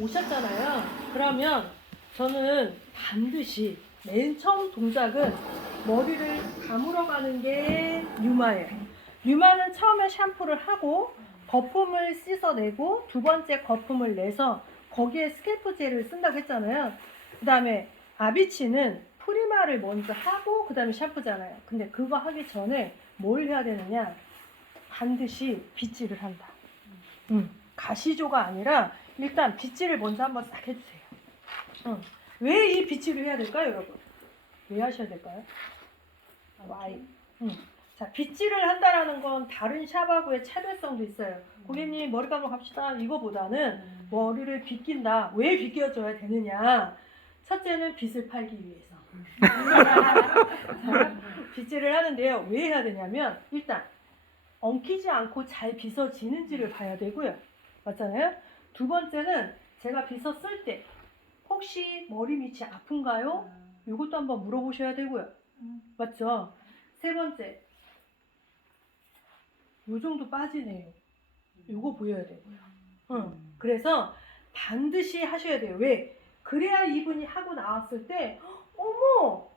오셨잖아요. 그러면 저는 반드시 맨 처음 동작은 머리를 감으러 가는 게 유마예요. 유마는 처음에 샴푸를 하고 거품을 씻어내고 두 번째 거품을 내서 거기에 스캘프 젤을 쓴다고 했잖아요. 그 다음에 아비치는 프리마를 먼저 하고 그 다음에 샴푸잖아요. 근데 그거 하기 전에 뭘 해야 되느냐? 반드시 빗질을 한다. 가시조가 아니라 일단 빗질을 먼저 한번 싹 해주세요. 왜 이 빗질을 해야 될까요, 여러분? 왜 하셔야 될까요? Why? 자, 빗질을 한다라는 건 다른 샵하고의 차별성도 있어요. 고객님 머리 감으러 갑시다. 이거보다는 머리를 빗긴다. 왜 빗겨줘야 되느냐? 첫째는 빗을 팔기 위해서. 빗질을 하는데요. 왜 해야 되냐면 일단 엉키지 않고 잘 빗어지는지를 봐야 되고요. 맞잖아요? 두 번째는 제가 빗었을 때 혹시 머리 밑이 아픈가요? 이것도 한번 물어보셔야 되고요. 맞죠? 세 번째, 요 정도 빠지네요. 요거 보여야 되고요. 그래서 반드시 하셔야 돼요. 왜? 그래야 이분이 하고 나왔을 때 어머!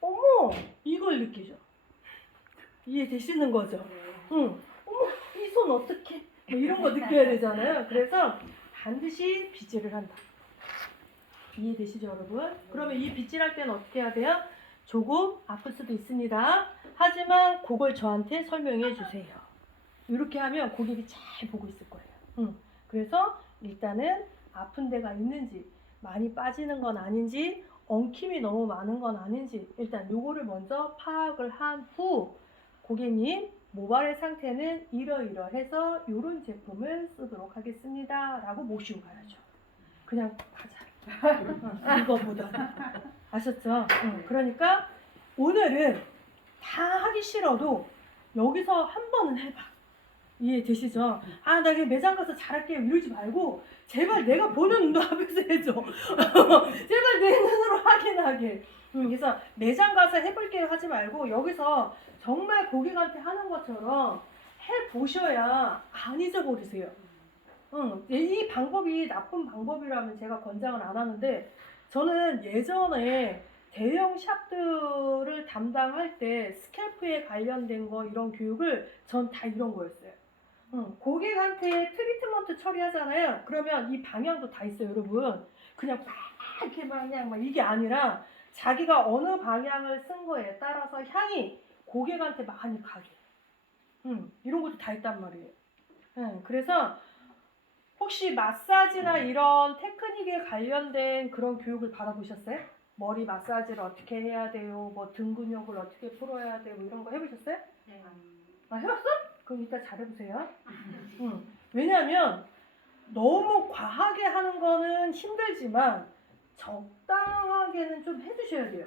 어머! 이걸 느끼죠. 이해되시는 거죠? 어머! 이 손 어떡해? 뭐 이런 거 느껴야 되잖아요. 그래서 반드시 빗질을 한다. 이해되시죠, 여러분? 그러면 이 빗질할 때는 어떻게 해야 돼요? 조금 아플 수도 있습니다. 하지만 그걸 저한테 설명해 주세요. 이렇게 하면 고객이 잘 보고 있을 거예요. 그래서 일단은 아픈 데가 있는지, 많이 빠지는 건 아닌지, 엉킴이 너무 많은 건 아닌지 일단 요거를 먼저 파악을 한 후 고객님 모발의 상태는 이러이러해서 이런 제품을 쓰도록 하겠습니다 라고 모시고 가야죠. 그냥 가자. 이거보다 아셨죠? 그러니까 오늘은 다 하기 싫어도 여기서 한 번은 해봐. 이해되시죠? 아, 나 매장 가서 잘할게요 이러지 말고 제발 내가 보는 눈 앞에서 해줘. 제발 내 눈으로 확인하게. 그래서 매장 가서 해볼게요 하지 말고 여기서 정말 고객한테 하는 것처럼 해보셔야 안 잊어버리세요. 이 방법이 나쁜 방법이라면 제가 권장을 안 하는데 저는 예전에 대형 샵들을 담당할 때 스캘프에 관련된 거 이런 교육을 전 다 이런 거였어요. 고객한테 트리트먼트 처리하잖아요. 그러면 이 방향도 다 있어요, 여러분. 그냥 막 이렇게 그냥 막 이게 아니라 자기가 어느 방향을 쓴 거에 따라서 향이 고객한테 많이 가게. 이런 것도 다 있단 말이에요. 그래서 혹시 마사지나 이런 테크닉에 관련된 그런 교육을 받아보셨어요? 머리 마사지를 어떻게 해야 돼요? 뭐 등 근육을 어떻게 풀어야 돼요? 이런 거 해보셨어요? 네. 아, 해봤어? 그럼 이따 잘해보세요. 왜냐하면 너무 과하게 하는 거는 힘들지만 적당하게는 좀 해주셔야 돼요.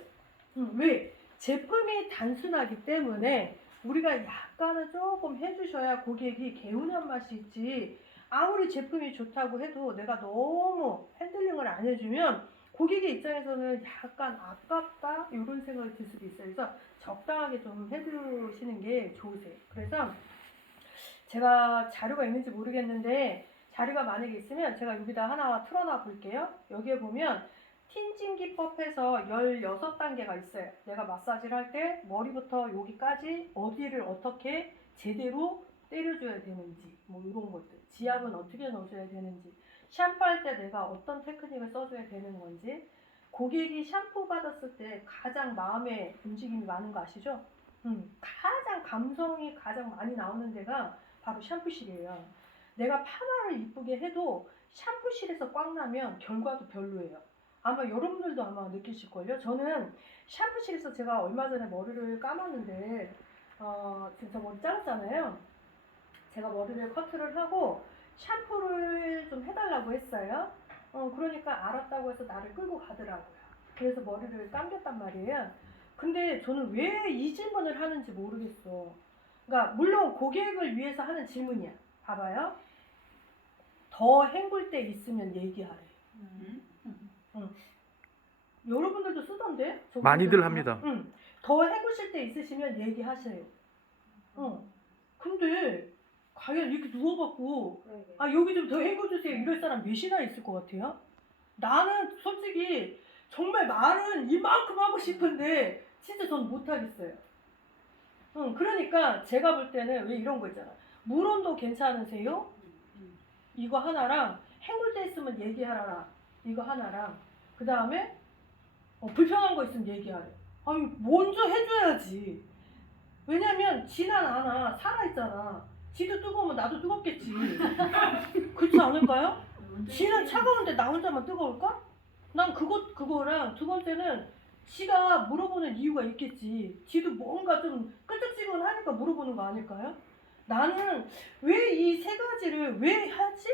왜? 제품이 단순하기 때문에 우리가 약간은 조금 해주셔야 고객이 개운한 맛이 있지. 아무리 제품이 좋다고 해도 내가 너무 핸들링을 안 해주면 고객의 입장에서는 약간 아깝다 이런 생각이 들 수도 있어요. 그래서 적당하게 좀 해주시는 게 좋으세요. 그래서 제가 자료가 있는지 모르겠는데 자료가 만약에 있으면 제가 여기다 하나 틀어놔 볼게요. 여기에 보면 틴징 기법에서 16단계가 있어요. 내가 마사지를 할 때 머리부터 여기까지 어디를 어떻게 제대로 때려줘야 되는지 뭐 이런 것들, 지압은 어떻게 넣어줘야 되는지, 샴푸할 때 내가 어떤 테크닉을 써줘야 되는 건지, 고객이 샴푸 받았을 때 가장 마음에 움직임이 많은 거 아시죠? 가장 감성이 가장 많이 나오는 데가 바로 샴푸실이에요. 내가 파마를 이쁘게 해도 샴푸실에서 꽝 나면 결과도 별로예요. 아마 여러분들도 아마 느끼실걸요? 저는 샴푸실에서 제가 얼마 전에 머리를 감았는데 진짜 머리 짧았잖아요. 제가 머리를 커트를 하고 샴푸를 좀 해달라고 했어요. 그러니까 알았다고 해서 나를 끌고 가더라고요. 그래서 머리를 감겼단 말이에요. 근데 저는 왜 이 질문을 하는지 모르겠어. 그러니까 물론 고객을 위해서 하는 질문이야. 봐봐요. 더 헹굴 때 있으면 얘기하래. 여러분들도 쓰던데? 많이들 합니다. 더 헹구실 때 있으시면 얘기하세요. 근데 과연 이렇게 누워갖고 그러게. 아 여기 좀 더 헹궈주세요 이럴 사람 몇이나 있을 것 같아요? 나는 솔직히 정말 말은 이만큼 하고 싶은데 진짜 전 못하겠어요. 그러니까 제가 볼 때는 왜 이런 거 있잖아. 물 온도 괜찮으세요? 이거 하나랑 헹굴 때 있으면 얘기하라. 이거 하나랑 그 다음에 불편한 거 있으면 얘기하래. 아니 먼저 해줘야지. 왜냐면 지난 않아 살아있잖아. 지도 뜨거우면 나도 뜨겁겠지. 그렇지 않을까요? 지는 차가운데 나 혼자만 뜨거울까? 난 그거랑 두 번째는 지가 물어보는 이유가 있겠지. 지도 뭔가 좀 끄적지근하니까 물어보는 거 아닐까요? 나는 왜 이 세 가지를 왜 하지?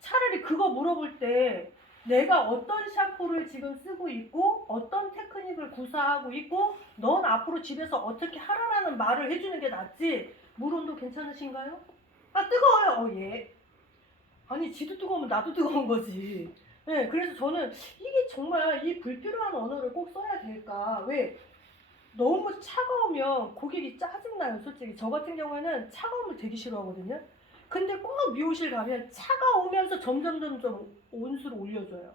차라리 그거 물어볼 때 내가 어떤 샴푸를 지금 쓰고 있고 어떤 테크닉을 구사하고 있고 넌 앞으로 집에서 어떻게 하라라는 말을 해주는 게 낫지. 물 온도 괜찮으신가요? 아 뜨거워요. 예. 아니 지도 뜨거우면 나도 뜨거운 거지. 네, 그래서 저는 이게 정말 이 불필요한 언어를 꼭 써야 될까? 왜? 너무 차가우면 고객이 짜증나요, 솔직히. 저 같은 경우에는 차가움을 되게 싫어하거든요. 근데 꼭 미용실 가면 차가우면서 점점 온수를 올려줘요.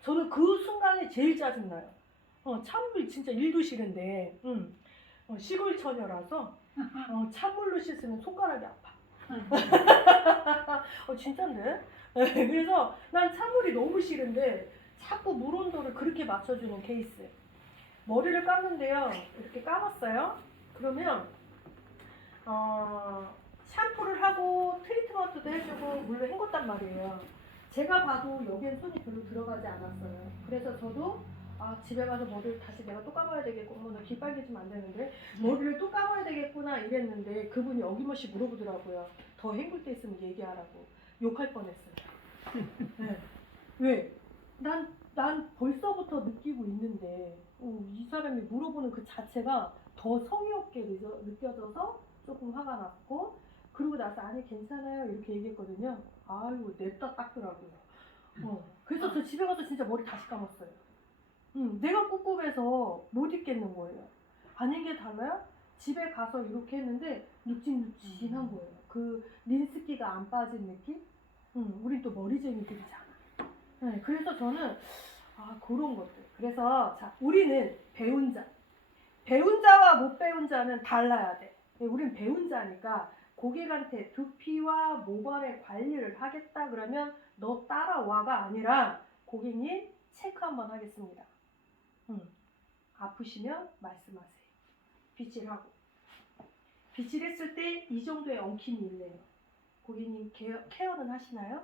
저는 그 순간에 제일 짜증나요. 찬물 진짜 일도 싫은데, 시골 처녀라서 찬물로 씻으면 손가락이 아파. 진짠데? 그래서 난 찬물이 너무 싫은데 자꾸 물 온도를 그렇게 맞춰주는 케이스. 머리를 감는데요. 이렇게 감았어요. 그러면 샴푸를 하고 트리트먼트도 해주고 물로 헹궜단 말이에요. 제가 봐도 여기엔 손이 별로 들어가지 않았어요. 그래서 저도 집에 가서 머리를 다시 내가 또 감아야 되겠구나. 귀 빨개지면 안 되는데 머리를 또 감아야 되겠구나 이랬는데 그분이 어김없이 물어보더라고요. 더 헹굴 때 있으면 얘기하라고. 욕할 뻔했어요. 네. 왜? 난 벌써부터 느끼고 있는데 이 사람이 물어보는 그 자체가 더 성의 없게 느껴져서 조금 화가 났고 그러고 나서 아니 괜찮아요 이렇게 얘기했거든요. 아유 냅다 닦더라고요. 그래서 저 집에 가서 진짜 머리 다시 감았어요. 내가 꿉꿉해서 못 있겠는 거예요. 아닌 게 달라요? 집에 가서 이렇게 했는데 눅진눅진한 거예요. 그 린스기가 안 빠진 느낌? 우린 또 머리쟁이들이잖아. 네, 그래서 저는 그런 것들. 그래서 자, 우리는 배운 자. 배운 자와 못 배운 자는 달라야 돼. 우린 배운 자니까 고객한테 두피와 모발의 관리를 하겠다 그러면 너 따라와가 아니라 고객님 체크 한번 하겠습니다. 아프시면 말씀하세요. 빗질하고. 빗질했을 때 이 정도의 엉킴이 있네요. 고객님 케어는 하시나요?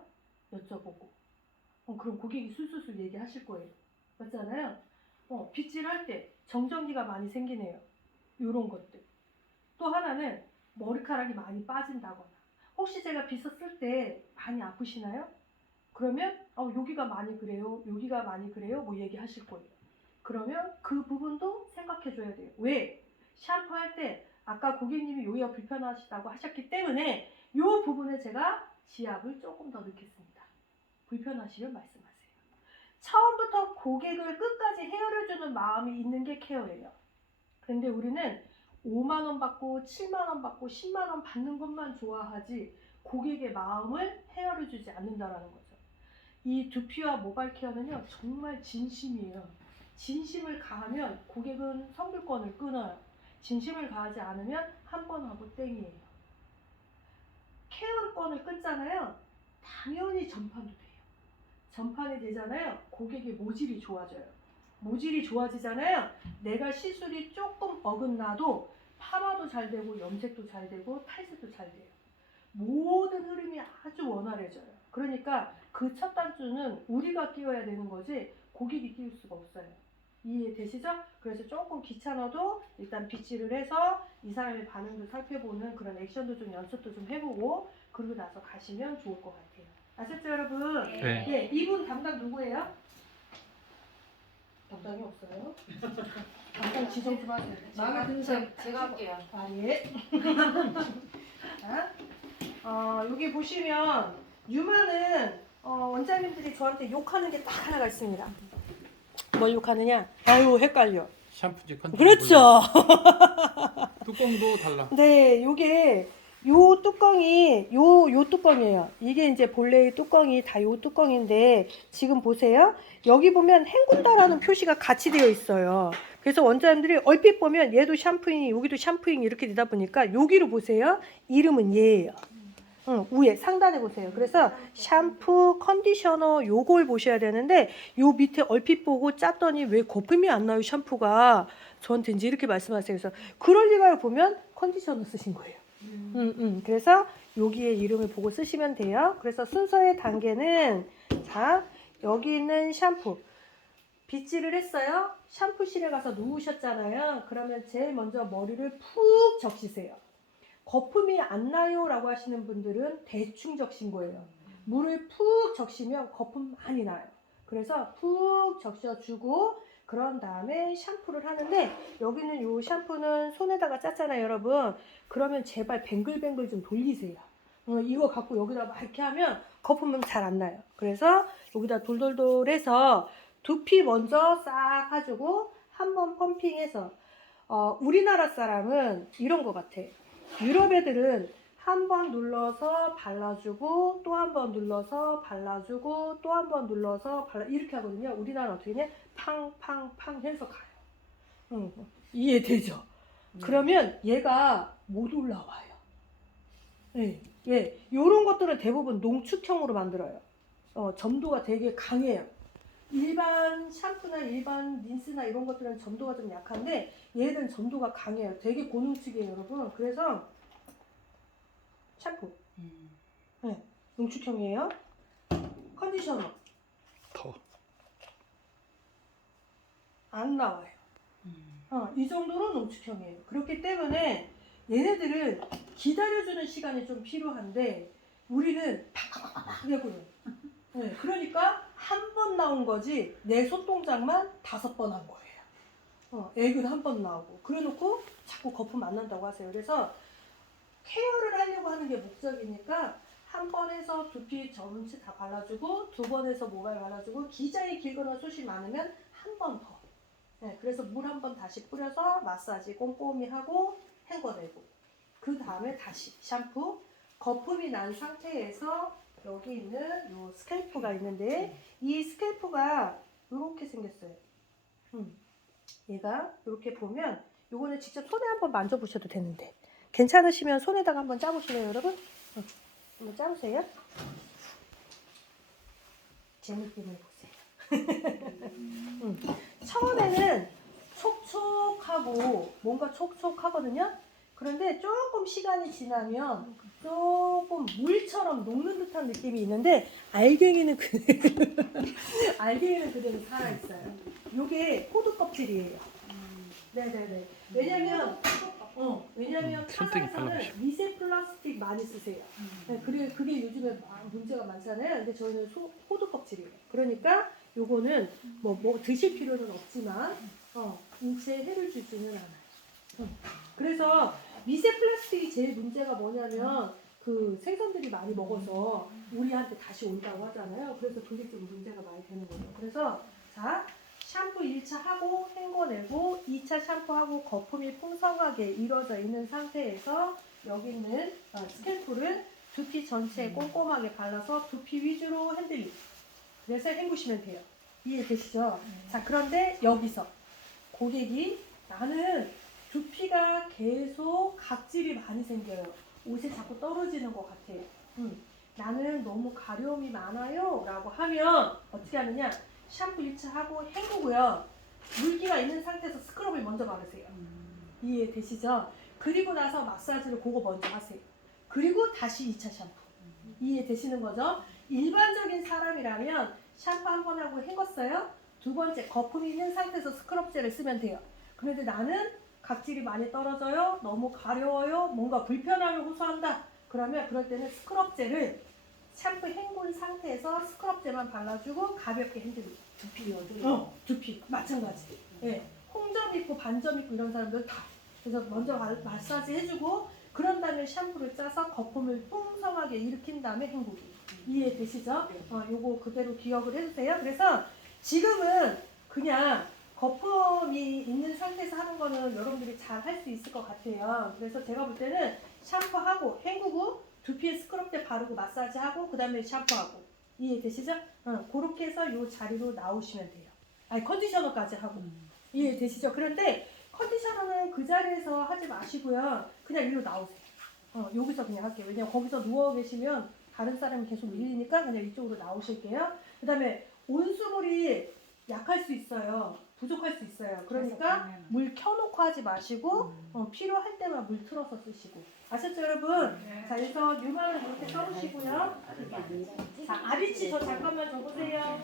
여쭤보고. 그럼 고객이 술술술 얘기하실 거예요. 맞잖아요? 빗질할 때 정전기가 많이 생기네요. 이런 것들. 또 하나는 머리카락이 많이 빠진다거나 혹시 제가 빗었을 때 많이 아프시나요? 그러면 여기가 많이 그래요. 여기가 많이 그래요. 뭐 얘기하실 거예요. 그러면 그 부분도 생각해 줘야 돼요. 왜? 샴푸할 때 아까 고객님이 여기가 불편하시다고 하셨기 때문에 이 부분에 제가 지압을 조금 더 넣겠습니다. 불편하시면 말씀하세요. 처음부터 고객을 끝까지 헤아려주는 마음이 있는 게 케어예요. 그런데 우리는 5만 원 받고 7만 원 받고 10만 원 받는 것만 좋아하지 고객의 마음을 헤아려주지 않는다라는 거죠. 이 두피와 모발 케어는요 정말 진심이에요. 진심을 가하면 고객은 선불권을 끊어요. 진심을 가하지 않으면 한 번 하고 땡이에요. 케어권을 끊잖아요. 당연히 전판도 돼요. 전판이 되잖아요. 고객의 모질이 좋아져요. 모질이 좋아지잖아요. 내가 시술이 조금 어긋나도 파마도 잘 되고 염색도 잘 되고 탈색도 잘 돼요. 모든 흐름이 아주 원활해져요. 그러니까 그 첫 단추는 우리가 끼워야 되는 거지 고객이 끼울 수가 없어요. 이해되시죠? 그래서 조금 귀찮아도 일단 빗질을 해서 이 사람의 반응도 살펴보는 그런 액션도 좀 연습도 좀 해보고 그러고 나서 가시면 좋을 것 같아요. 아셨죠 여러분? 네. 네, 이분 담당 누구예요? 담당이 없어요? 담당 지정 좀 하세요. 제가 할게요. 예. 자, 여기 보시면 유마는 원장님들이 저한테 욕하는 게 딱 하나가 있습니다. 뭘 욕하느냐? 아유 헷갈려. 샴푸지 컨트롤. 그렇죠. 뚜껑도 달라. 네, 요게 요 뚜껑이 요 뚜껑이에요. 이게 이제 본래의 뚜껑이 다 요 뚜껑인데 지금 보세요. 여기 보면 헹군다라는 표시가 같이 되어 있어요. 그래서 원장님들이 얼핏 보면 얘도 샴푸잉, 여기도 샴푸잉 이렇게 되다 보니까 여기로 보세요. 이름은 얘예요. 위에 상단에 보세요. 그래서 샴푸, 컨디셔너 요걸 보셔야 되는데 요 밑에 얼핏 보고 짰더니 왜 거품이 안 나요 샴푸가 저한테 이제 이렇게 말씀하세요. 그래서 그럴 리가요 보면 컨디셔너 쓰신 거예요. 그래서 여기에 이름을 보고 쓰시면 돼요. 그래서 순서의 단계는 자 여기 있는 샴푸 빗질을 했어요. 샴푸실에 가서 누우셨잖아요. 그러면 제일 먼저 머리를 푹 적시세요. 거품이 안 나요 라고 하시는 분들은 대충 적신 거예요. 물을 푹 적시면 거품 많이 나요. 그래서 푹 적셔주고 그런 다음에 샴푸를 하는데 여기는 요 샴푸는 손에다가 짰잖아요 여러분. 그러면 제발 뱅글뱅글 좀 돌리세요. 이거 갖고 여기다 막 이렇게 하면 거품은 잘 안 나요. 그래서 여기다 돌돌돌 해서 두피 먼저 싹 해주고 한번 펌핑해서 우리나라 사람은 이런 것 같아. 유럽 애들은 한 번 눌러서 발라주고 또 한 번 눌러서 발라주고 또 한 번 눌러서 이렇게 하거든요. 우리나라는 어떻게 해? 팡팡팡 해서 가요. 이해되죠? 그러면 얘가 못 올라와요. 네, 예, 이런 것들은 대부분 농축형으로 만들어요. 점도가 되게 강해요. 일반 샴푸나 일반 린스나 이런 것들은 점도가 좀 약한데 얘는 점도가 강해요. 되게 고농축이에요, 여러분. 그래서 샴푸, 네, 농축형이에요. 컨디셔너 더. 안 나와요. 이 정도로 농축형이에요. 그렇기 때문에 얘네들은 기다려주는 시간이 좀 필요한데 우리는 팍팍팍팍 해버려요. 네, 그러니까 한 번 나온 거지 내 손동작만 5번 한 거예요. 액은 한 번 나오고 그래놓고 자꾸 거품 안 난다고 하세요. 그래서 케어를 하려고 하는 게 목적이니까 한 번에서 두피 전체 다 발라주고 두 번에서 모발 발라주고 기장이 길거나 숱이 많으면 한 번 더. 네, 그래서 물 한 번 다시 뿌려서 마사지 꼼꼼히 하고 헹궈내고 그 다음에 다시 샴푸 거품이 난 상태에서 여기 있는 요 스캘프가 있는데 이 스캘프가 이렇게 생겼어요. 얘가 이렇게 보면 요거는 직접 손에 한번 만져보셔도 되는데 괜찮으시면 손에다가 한번 짜보실래요 여러분? 한번 짜보세요. 제 느낌을 보세요. 처음에는 촉촉하고 뭔가 촉촉하거든요. 그런데 조금 시간이 지나면 조금 물처럼 녹는 듯한 느낌이 있는데 알갱이는 알갱이는 그대로 살아있어요. 이게 호두 껍질이에요. 네네네. 왜냐면 손등이 타사에서는 발라보시오. 미세 플라스틱 많이 쓰세요. 네, 그게 요즘에 문제가 많잖아요. 근데 저희는 호두 껍질이에요. 그러니까 요거는 뭐 드실 필요는 없지만 인체에 해를 주지는 않아요. 그래서 미세 플라스틱이 제일 문제가 뭐냐면 그 생선들이 많이 먹어서 우리한테 다시 온다고 하잖아요. 그래서 그게 좀 문제가 많이 되는 거예요. 그래서 자 샴푸 1차 하고 헹궈내고 2차 샴푸하고 거품이 풍성하게 이루어져 있는 상태에서 여기 있는 스캘프를 두피 전체에 꼼꼼하게 발라서 두피 위주로 핸들링. 그래서 헹구시면 돼요. 이해되시죠? 자, 그런데 여기서 고객이 나는 두피가 계속 각질이 많이 생겨요. 옷에 자꾸 떨어지는 것 같아요. 나는 너무 가려움이 많아요. 라고 하면 어떻게 하느냐? 샴푸 1차 하고 헹구고요. 물기가 있는 상태에서 스크럽을 먼저 바르세요. 이해되시죠? 그리고 나서 마사지를 그거 먼저 하세요. 그리고 다시 2차 샴푸. 이해되시는 거죠? 일반적인 사람이라면 샴푸 한 번 하고 헹궜어요. 두 번째 거품이 있는 상태에서 스크럽젤을 쓰면 돼요. 그런데 나는 각질이 많이 떨어져요. 너무 가려워요. 뭔가 불편함을 호소한다. 그러면 그럴 때는 스크럽젤을 샴푸 헹군 상태에서 스크럽젤만 발라주고 가볍게 핸들고 두피요. 두피 마찬가지. 네. 홍점 있고 반점 있고 이런 사람들 다. 그래서 먼저 마사지 해주고 그런 다음에 샴푸를 짜서 거품을 풍성하게 일으킨 다음에 헹구기. 이해되시죠? 요거 그대로 기억을 해주세요. 그래서 지금은 그냥 거품이 있는 상태에서 하는 거는 여러분들이 잘 할 수 있을 것 같아요. 그래서 제가 볼 때는 샴푸하고 헹구고 두피에 스크럽대 바르고 마사지하고 그 다음에 샴푸하고 이해되시죠? 그렇게 해서 이 자리로 나오시면 돼요. 아니 컨디셔너까지 하고 이해되시죠? 그런데 컨디셔너는 그 자리에서 하지 마시고요. 그냥 일로 나오세요. 여기서 그냥 할게요. 왜냐면 거기서 누워 계시면 다른 사람이 계속 밀리니까 그냥 이쪽으로 나오실게요. 그 다음에 온수물이 약할 수 있어요. 부족할 수 있어요. 그러니까 물 켜놓고 하지 마시고 필요할 때만 물 틀어서 쓰시고. 아셨죠 여러분? 자 그래서 유망을 이렇게 써보시고요. 자 아비치 저 잠깐만 줘보세요.